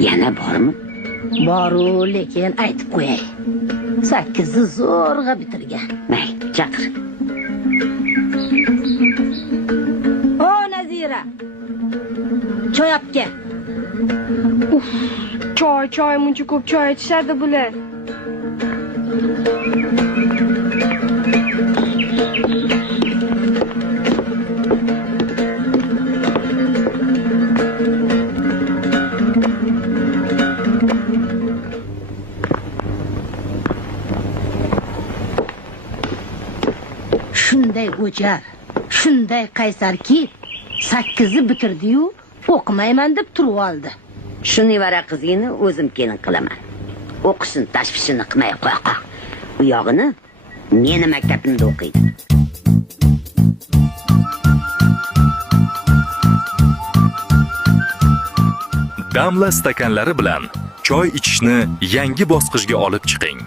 Yana bormi? Boru, lekin aytib qo'yay. 8ni zo'rg'a bitirgan. May, chaqir. O Nazira. Choy olib kel. Choy, muncha ko'p choy ichishadi bular. Shunday o'jar, shunday qaysarki, 8ni bitirdi-yu, o'qimayman deb turib oldi. Shu nevara qizingni o'zim kelin qilaman. O'qishni tashvishini qilmay qo'yqa. U yog'ini meni maktabimda o'qiydi. Damla stakanlari bilan choy ichishni yangi bosqichga olib chiqing.